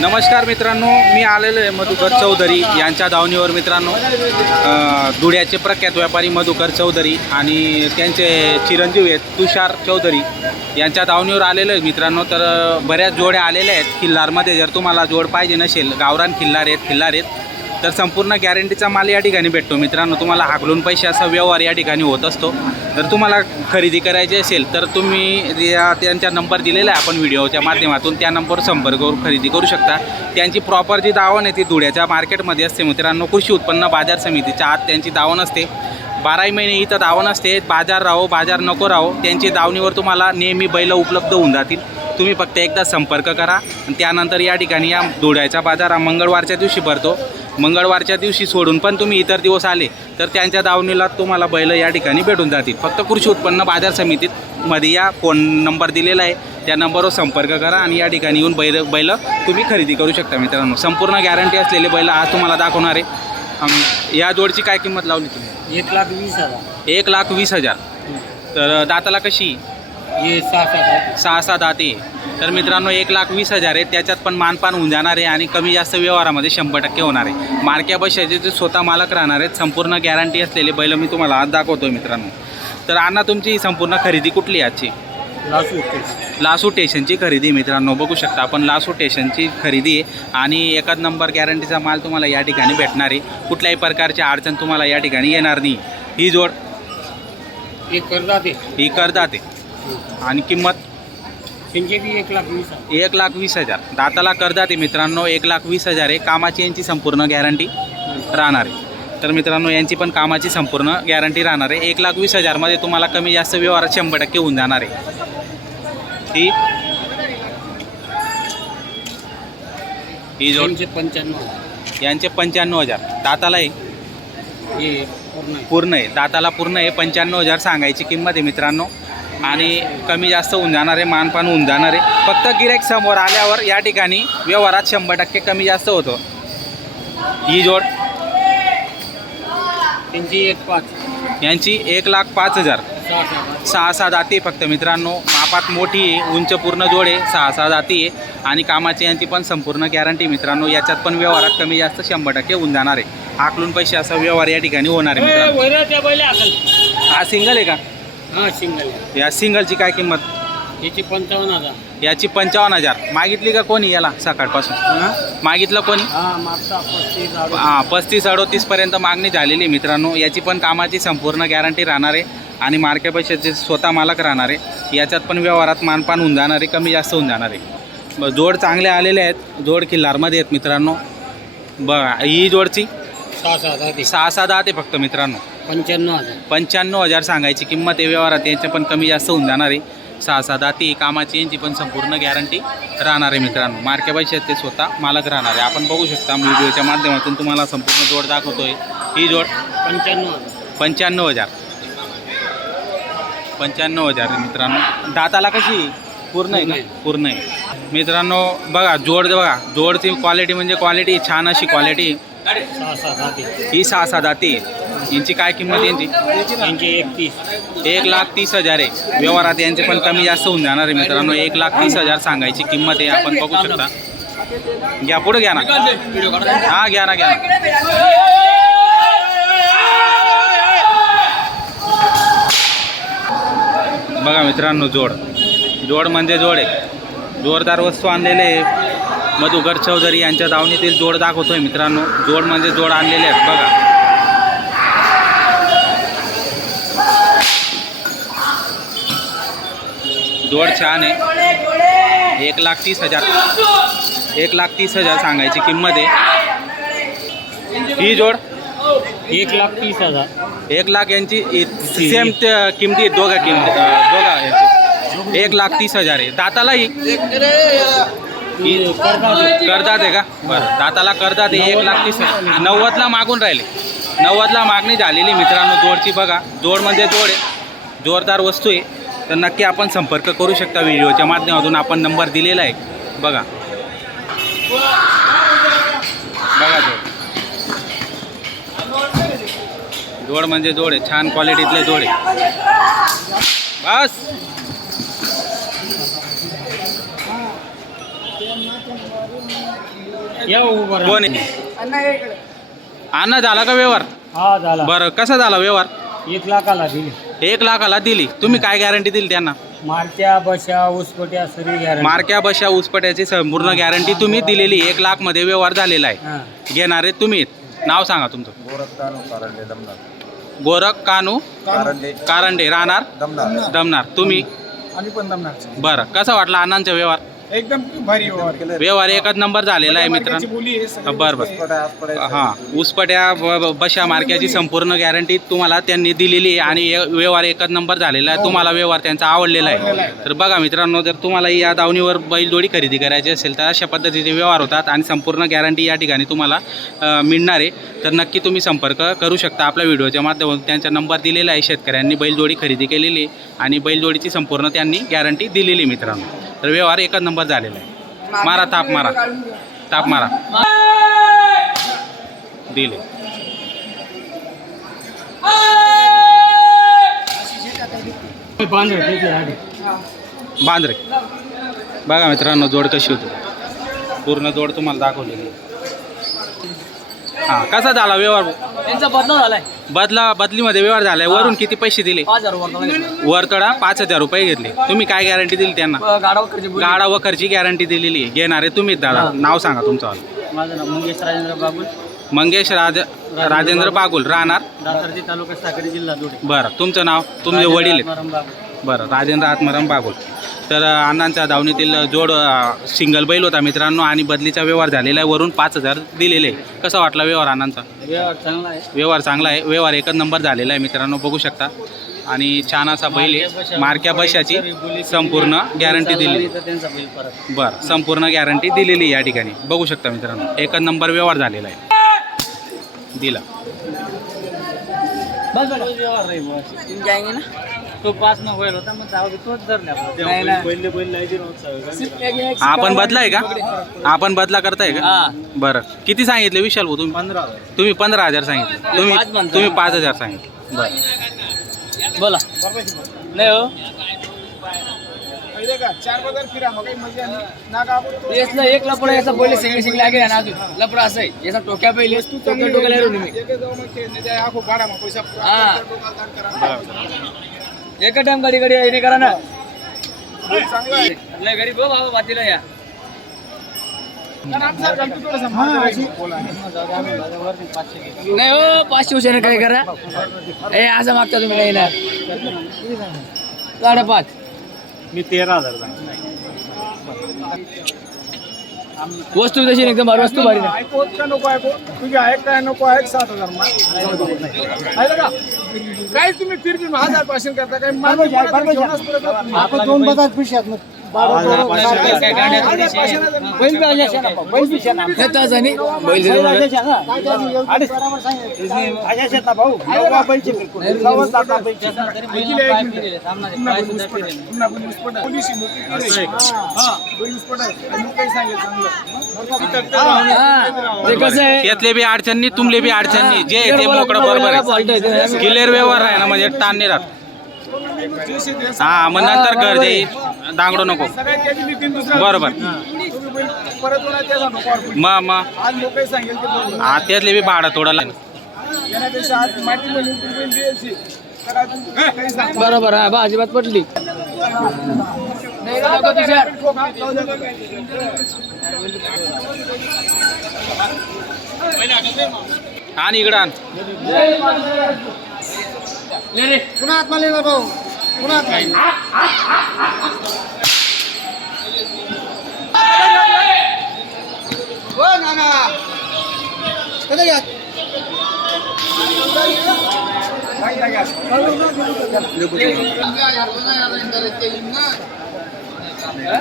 नमस्कार मित्रांनो मी आलेलो आहे मधुकर चौधरी यांच्या दावणीवर मित्रांनो. धुळ्याचे प्रख्यात व्यापारी मधुकर चौधरी आणि त्यांचे चिरंजीव आहेत तुषार चौधरी यांच्या दावणीवर आलेलो आहे मित्रांनो. तर बऱ्याच जोड्या आलेल्या आहेत खिल्लारमध्ये. जर तुम्हाला जोड पाहिजे नसेल गावरान खिल्लार आहेत खिल्लार आहेत. तर संपूर्ण गॅरंटीचा माल या ठिकाणी भेटतो मित्रांनो. तुम्हाला हाकलून पैसे असा व्यवहार या ठिकाणी होत असतो. तर तुम्हाला खरेदी करायची असेल तर तुम्ही या त्यांचा नंबर दिलेला आहे आपण व्हिडिओच्या माध्यमातून. त्या नंबरवर संपर्क करून खरेदी करू शकता. त्यांची प्रॉपर जी दावण आहे ती धुळ्याच्या मार्केटमध्ये असते. मित्रांनो कृषी उत्पन्न बाजार समितीच्या आत त्यांची दावण असते. बाराही महिने इथं दावण असते. बाजार राहो बाजार नको राहो. त्यांची दावणीवर तुम्हाला नेहमी बैल उपलब्ध होऊन जातील. तुम्ही फक्त एकदा संपर्क करा आणि त्यानंतर या ठिकाणी या धुळ्याचा बाजार हा मंगळवारच्या दिवशी भरतो. मंगळवारच्या दिवशी सोडून पण तुम्ही इतर दिवस आले तर त्यांच्या दावणीला तुम्हाला बैल या ठिकाणी भेटून जातील. फक्त कृषी उत्पन्न बाजार समितीत मध्ये या फोन नंबर दिलेला आहे. त्या नंबरवर संपर्क करा आणि या ठिकाणी येऊन बैल बैल तुम्ही खरेदी करू शकता मित्रांनो. संपूर्ण गॅरंटी असलेले बैल आज तुम्हाला दाखवणार आहे. या जोडची काय किंमत लावली तुम्ही? एक लाख वीस हजार. एक लाख वीस हजार. तर दाताला कशी? हे सहा सात सहा सहा दाते तर मित्रांनो एक लाख वीस हजार आहे त्याच्यात पण मानपान होऊन जाणार आहे आणि कमी जास्त व्यवहारामध्ये शंभर टक्के होणार आहे. मार्क्या बशाचे जे स्वतः मालक राहणार आहेत संपूर्ण गॅरंटी असलेले बैल मी तुम्हाला आज दाखवतोय मित्रांनो. तर अण्णा तुमची संपूर्ण खरेदी कुठली आहे आजची? लासू लासू स्टेशनची खरेदी मित्रांनो. बघू शकता आपण लासू स्टेशनची खरेदी आहे आणि एकाच नंबर गॅरंटीचा माल तुम्हाला या ठिकाणी भेटणार आहे. कुठल्याही प्रकारची अडचण तुम्हाला या ठिकाणी येणार नाही. ही जोड एक करतात ते ही करदात आणि किंमत? एक लाख वीस हजार. एक लाख वीस हजार. दाताला करदात आहे मित्रांनो एक लाख वीस हजार आहे. कामाची यांची संपूर्ण गॅरंटी राहणार आहे. तर मित्रांनो यांची पण कामाची संपूर्ण गॅरंटी राहणार आहे. एक लाख वीस हजारमध्ये तुम्हाला कमी जास्त व्यवहारात शंभर टक्के होऊन जाणार आहे. ही ही जोड त्यांचे पंच्याण्णव यांचे पंच्याण्णव हजार. दाताला आहे हे पूर्ण आहे. पूर्ण आहे. दाताला पूर्ण आहे. पंच्याण्णव हजार सांगायची किंमत आहे मित्रांनो. आणि कमी जास्त होऊन जाणार आहे मानपान होऊन जाणार. आहे फक्त गिरेक समोर आल्यावर या ठिकाणी व्यवहारात शंभर टक्के कमी जास्त होतं. ही जोड. त्यांची एक पाच. यांची एक लाख पाच हजार. सहा सहा आहे फक्त मित्रांनो. मापात मोठी आहे उंच पूर्ण जोड आहे सहा सहा दाती आहे. आणि कामाची यांची पण संपूर्ण गॅरंटी मित्रांनो. याच्यात पण व्यवहारात कमी जास्त शंभर टक्के होऊन जाणार आहे. आकलून पैसे असा व्यवहार या ठिकाणी होणार आहे मित्रांनो. हा सिंगल आहे का? हां सिंगल या सिंगलची काय किंमत? याची पंचावन्न हजार. याची पंचावन्न हजार. मागितली का कोणी याला सकाळपासून? हां? मागितलं कोणी? हां मागचा पस्तीस हां पस्तीस अडोतीसपर्यंत मागणी झालेली आहे मित्रांनो. याची पण कामाची संपूर्ण गॅरंटी राहणार आहे आणि मार्के पैशाचे स्वतः मालक राहणार आहे याच्यात पण व्यवहारात मानपान होऊन जाणार आहे कमी जास्त होऊन जाणार आहे. ब- जोड चांगले आलेले आहेत. जोड किल्लारमध्ये आहेत मित्रांनो. बघा ही जोडची? सहा सात हजार सहा सहा दहा ते फक्त मित्रांनो. पंच्याण्णव हजार. पंच्याण्णव हजार सांगायची किंमत आहे व्यवहारात यांच्या पण कमी जास्त होऊन जाणार आहे. सहा सहा दाती कामाची यांची पण संपूर्ण गॅरंटी राहणार आहे मित्रांनो. मार्के पैसे ते स्वतः मालक राहणार आहे. आपण बघू शकता व्हिडिओच्या माध्यमातून तुम्हाला संपूर्ण जोड दाखवतोय. ही जोड पंच्याण्णव हजार. पंच्याण्णव हजार. पंच्याण्णव हजार आहे मित्रांनो. दाताला कशी? पूर्ण आहे ना? पूर्ण आहे. आहे. मित्रांनो बघा जोड बघा. जोडची क्वालिटी म्हणजे क्वालिटी छान अशी क्वालिटी सहा ही सहा सहा दाती आहे. यांची काय किंमत यांची? एक एक लाख तीस हजार आहे. व्यवहारात यांचे पण कमी जास्त होऊन जाणार आहे मित्रांनो. एक लाख तीस हजार सांगायची किंमत आहे. आपण बघू शकता. घ्या पुढे घ्या ना. हा घ्या ना घ्या ना. बघा मित्रांनो जोड. जोड म्हणजे जोड आहे. जोरदार वस्तू आणलेले आहे. मधुकर चौधरी यांच्या दावणीतील जोड दाखवतोय मित्रांनो. जोड म्हणजे जोड आणलेले आहेत. बघा. जोड छान आहे. एक लाख तीस हजार. एक लाख तीस हजार सांगायची किंमत आहे. ही जोड. एक लाख तीस हजार. एक लाख यांची सेम किमती आहेत दोघा किमती दोघा यांची. एक लाख तीस हजार आहे. दातालाही हे? करतात करदात आहे का? बरं. दाताला करदात आहे. एक लाख तीस हजार. नव्वदला मागून राहिले. नव्वदला मागणी झालेली मित्रांनो जोडची. बघा जोड म्हणजे जोड आहे. जोरदार वस्तू आहे. तर नक्की आपण संपर्क करू शकता व्हिडिओच्या माध्यमातून. आपण नंबर दिलेला आहे. बघा. बघा जोड. जोड म्हणजे जोड आहे. छान क्वालिटीतले जोड आहे. बस. या उभं राहा. कोण आहे? अण्णा झाला का व्यवहार? हा झाला. बरं कसा झाला व्यवहार? एक लाखाला दिली. एक लाखाला दिली. तुम्ही काय गॅरंटी दिली त्यांना? मारत्या बशा उसपट्या सरी गॅरंटी मारक्या बशा उसपट्याची संपूर्ण गॅरंटी तुम्ही दिलेली. एक लाखमध्ये व्यवहार झालेला आहे. हा. घेणारे तुम्ही. नाव सांगा तुमचं. गोरख कानू कारंडे राहणार? दमणार तुम्ही? आम्ही पण दमणार बरं. कसा वाटला अण्णांचा व्यवहार? एकदम भारी व्यवहार व्यवहार एकच नंबर झालेला आहे मार्केटची मित्रांनो बोली आहे सगळी बरं बरं. हां उसपट्या ब- ब- बशा मार्क्याची संपूर्ण गॅरंटी तुम्हाला त्यांनी दिलेली आहे आणि हे व्यवहार एकच नंबर झालेला आहे. तुम्हाला व्यवहार त्यांचा आवडलेला आहे. तर बघा मित्रांनो जर तुम्हाला या दावणीवर बैलजोडी खरेदी करायची असेल तर अशा पद्धतीचे व्यवहार होतात आणि संपूर्ण गॅरंटी या ठिकाणी तुम्हाला अ, मिळणार आहे. तर नक्की तुम्ही संपर्क करू शकता आपल्या व्हिडिओच्या माध्यमातून. त्यांचा नंबर दिलेला आहे. शेतकऱ्यांनी बैलजोडी खरेदी केलेली आहे आणि बैलजोडीची संपूर्ण त्यांनी गॅरंटी दिलेली आहे मित्रांनो. तर व्यवहार एकच नंबर झालेला आहे. मारा ताप मारा. ताप मारा. दिले. बांद्रे. बघा मित्रांनो जोड कशी होती. पूर्ण जोड तुम्हाला दाखवलेली आहे. हा कसा झाला व्यवहार? त्यांचा बदला झालाय. बदला बदलीमध्ये व्यवहार झालाय. वरून किती पैसे दिले? पाच हजार रुपये वरतडा पाच हजार रुपये घेतले. तुम्ही काय गॅरंटी दिली त्यांना? गाडा वगैरे गाडा वखरची गॅरंटी दिलेली आहे. घेणारे तुम्हीच दादा. नाव सांगा तुमचं. माझं नाव मंगेश राजेंद्र बाबुल मंगेश राज राजेंद्र बागुल. राहणार? दातर्जी तालुका साक्री जिल्हा धुळे. बरं. तुमचं नाव? तुमचे वडील आहेत. आत्माराम बाबुल बरं. राजेंद्र आत्माराम बागुल. तर अ, अण्णांच्या धावणीतील जोड सिंगल बैल होता मित्रांनो आणि बदलीचा व्यवहार झालेला आहे. वरून पाच हजार दिलेले आहे. कसा वाटला व्यवहार अण्णांचा? व्यवहार चांगला आहे. व्यवहार चांगला आहे. व्यवहार एकच नंबर झालेला आहे मित्रांनो बघू शकता. आणि छान असा बैल आहे. मारक्या पैशाची संपूर्ण गॅरंटी दिली तर त्यांचा बिल परत. बरं संपूर्ण गॅरंटी दिलेली आहे या ठिकाणी. बघू शकता मित्रांनो एकच नंबर व्यवहार झालेला आहे. दिला. तो पाच न होईल होता मग जाऊ दे, तोच धरला. नाही. पहिले बैल लायची नव्हतं आपण बदलाय का? आपण बदला करताय का? हा. बरं. किती सांगितले विशाल भाऊ तुम्ही? पंधरा तुम्ही पंधरा हजार सांगितले. तुम्ही म्हणतो. तुम्ही पाच हजार सांगितले. बरं. बोला. नाही हो. ना एक लपडा याचा पहिले सिंगल सिंगल लागे ना अजून लपडा असं आहे याचा टोक्या पहिले टोक्या मी पैसा हा. एका टाइम गाडी गाडी हे नाही करा ना चांगलं आहे. लय गरीब हो बाबा बातीला या. नाही हो पाच शिवसेना काय करा? ए असं मागता तुम्ही नाही ना. साडेपाच मी तेरा हजार. वस्तू तशी एकदम भारी वस्तू भारी. नको ऐकू तुझी ऐक काय नको ऐक सात हजार काय तुम्ही फिर फिर हजार पाचशे करता काय नाही. दोन बजात पिशात मग हा, त्यातले बी अडचणी तुमले बी अडचणी जे आहे ते मोकळं बरोबर आहे क्लिअर व्यवहार आहे ना म्हणजे ताण नाही राहत हा मग नंतर कर दे दांगडो नको. बरोबर. मग मग हा त्यातले बी भाडं सांगा बरोबर हा बा अजिबात पटली नाही का नको तुषार? आणि इकडं आण ले रे.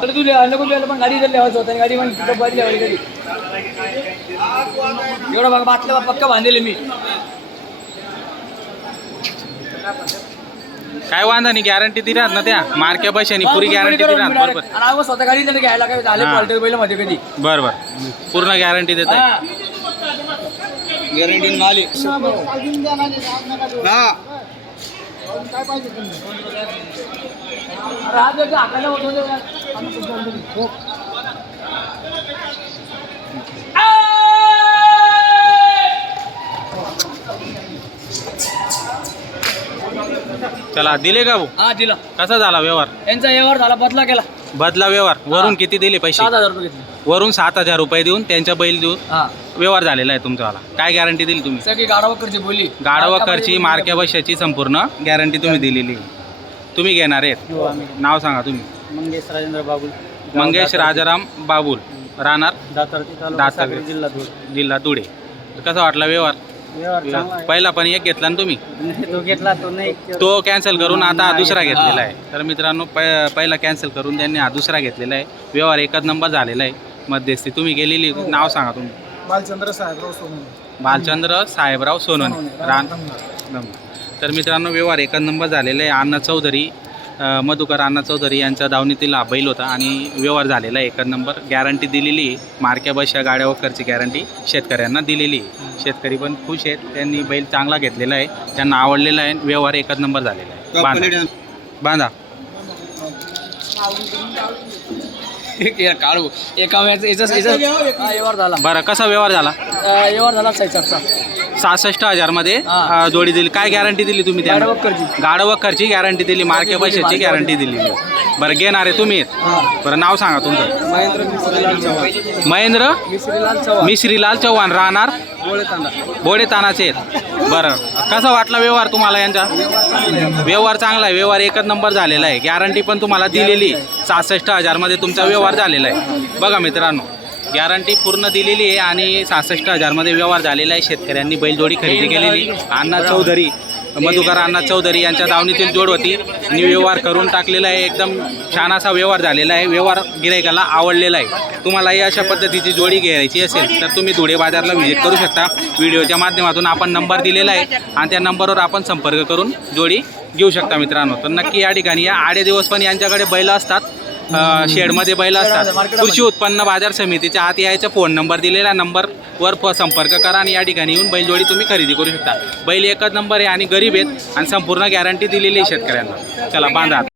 तर तू नको पण गाडी जर लिहायचं होतं गाडी पण तिथं बदली हवी कधी एवढं बघा बातल्या पक्का बांधलेले मी. काय वांदा नाही गॅरंटी दिली ना त्या? मार्क्या आणि पुरी गॅरंटी दिली बरोबर स्वतः घरी घ्यायला कधी. बरोबर पूर्ण गॅरंटी देत आहे हा. काय पाहिजे चला दिले का भाऊ? हा दिला. कसा झाला व्यवहार? यांचा व्यवहार झाला बदला केला. बदला व्यवहार? वरून किती दिले पैसे? सात हजार रुपये घेतले. वरून सात हजार रुपये देऊन त्यांच्या बैल देऊन हा. व्यवहार झालेला आहे तुमचावाला काय गॅरंटी दिली तुम्ही? सगळी गाडावकरची बोली. गाडवकरची मार्क्या बशाची संपूर्ण गॅरंटी तुम्ही दिलेली. आहे. तुम्ही घेणार आहेत. हो नाव सांगा तुम्ही. मंगेश राजेंद्र बाबुल. मंगेश राजाराम बाबुल. राहणार? तालुका. साक्री जिल्हा धुळे. जिल्हा धुळे. कसा वाटला व्यवहार. पहिला पण एक घेतला ना तुम्ही? तो घेतला तो नाही. तो कॅन्सल करून आता हा दुसरा घेतलेला आहे. तर मित्रांनो प- पहिला कॅन्सल करून त्यांनी हा दुसरा घेतलेला आहे. व्यवहार एकच नंबर झालेला आहे. मध्यस्थी तुम्ही गेलेली नाव सांगा तुम्ही. बालचंद्र साहेबराव सोनवणे. बालचंद्र साहेबराव सोनवणे. रान नंबर. तर मित्रांनो व्यवहार एकच नंबर झालेला आहे. अण्णा चौधरी मधुकर अण्णा चौधरी यांचा दावणीतील हा बैल होता आणि व्यवहार झालेला आहे. एकच नंबर गॅरंटी दिलेली आहे. मार्क्या बशा गाड्या वखरची गॅरंटी शेतकऱ्यांना दिलेली आहे. शेतकरी पण खुश आहेत. त्यांनी बैल चांगला घेतलेला आहे. त्यांना आवडलेला आहे. व्यवहार एकच नंबर झालेला आहे. बांधा. बांधा. काढू. एका हा, व्यवहार झाला बरं कसा व्यवहार झाला? व्यवहार झाला सहासष्ट हजारमध्ये. अ, जोडी दिली. काय गॅरंटी दिली तुम्ही त्यांना? गाडवकरची गाडवखरची गॅरंटी दिली. मार्के पैशाची गॅरंटी दिली. बरं घेणार आहे तुम्ही बरं नाव सांगा तुमचं. महेंद्र मिश्रीलाल चव्हाण. महेंद्र मिश्रीलाल चव्हाण. मी श्रीलाल चव्हाण राहणार? गोळे बोडे तानाचे आहेत. बरं. कसा वाटला व्यवहार तुम्हाला यांचा? व्यवहार चांगला आहे. व्यवहार एकच नंबर झालेला आहे. गॅरंटी पण तुम्हाला दिलेली सहासष्ट हजारमध्ये तुमचा व्यवहार झालेला आहे. बघा मित्रांनो. गॅरंटी पूर्ण दिलेली आहे आणि सहासष्ट हजारमध्ये व्यवहार झालेला आहे. शेतकऱ्यांनी बैलजोडी खरेदी केलेली. अण्णा चौधरी मधुकर अण्णा चौधरी यांच्या दावणीतील जोड होती. आणि व्यवहार करून टाकलेला आहे. एकदम छान असा व्यवहार झालेला आहे. व्यवहार गिरायकाला आवडलेला आहे. तुम्हालाही अशा पद्धतीची जोडी घ्यायची असेल तर तुम्ही धुळे बाजारला व्हिजिट करू शकता. व्हिडिओच्या माध्यमातून आपण नंबर दिलेला आहे आणि त्या नंबरवर आपण संपर्क करून जोडी घेऊ शकता मित्रांनो. तर नक्की या ठिकाणी या. आडे दिवस पण यांच्याकडे बैल असतात. शेडमध्ये बैल असतात. कृषी उत्पन्न बाजार समितीच्या आत यायचा फोन नंबर दिलेला नंबरवर प- संपर्क करा आणि या ठिकाणी येऊन बैलजोडी तुम्ही खरेदी करू शकता. बैल एकच नंबर आहे आणि गरीब आहेत आणि संपूर्ण गॅरंटी दिलेली आहे शेतकऱ्यांना. चला बांधा.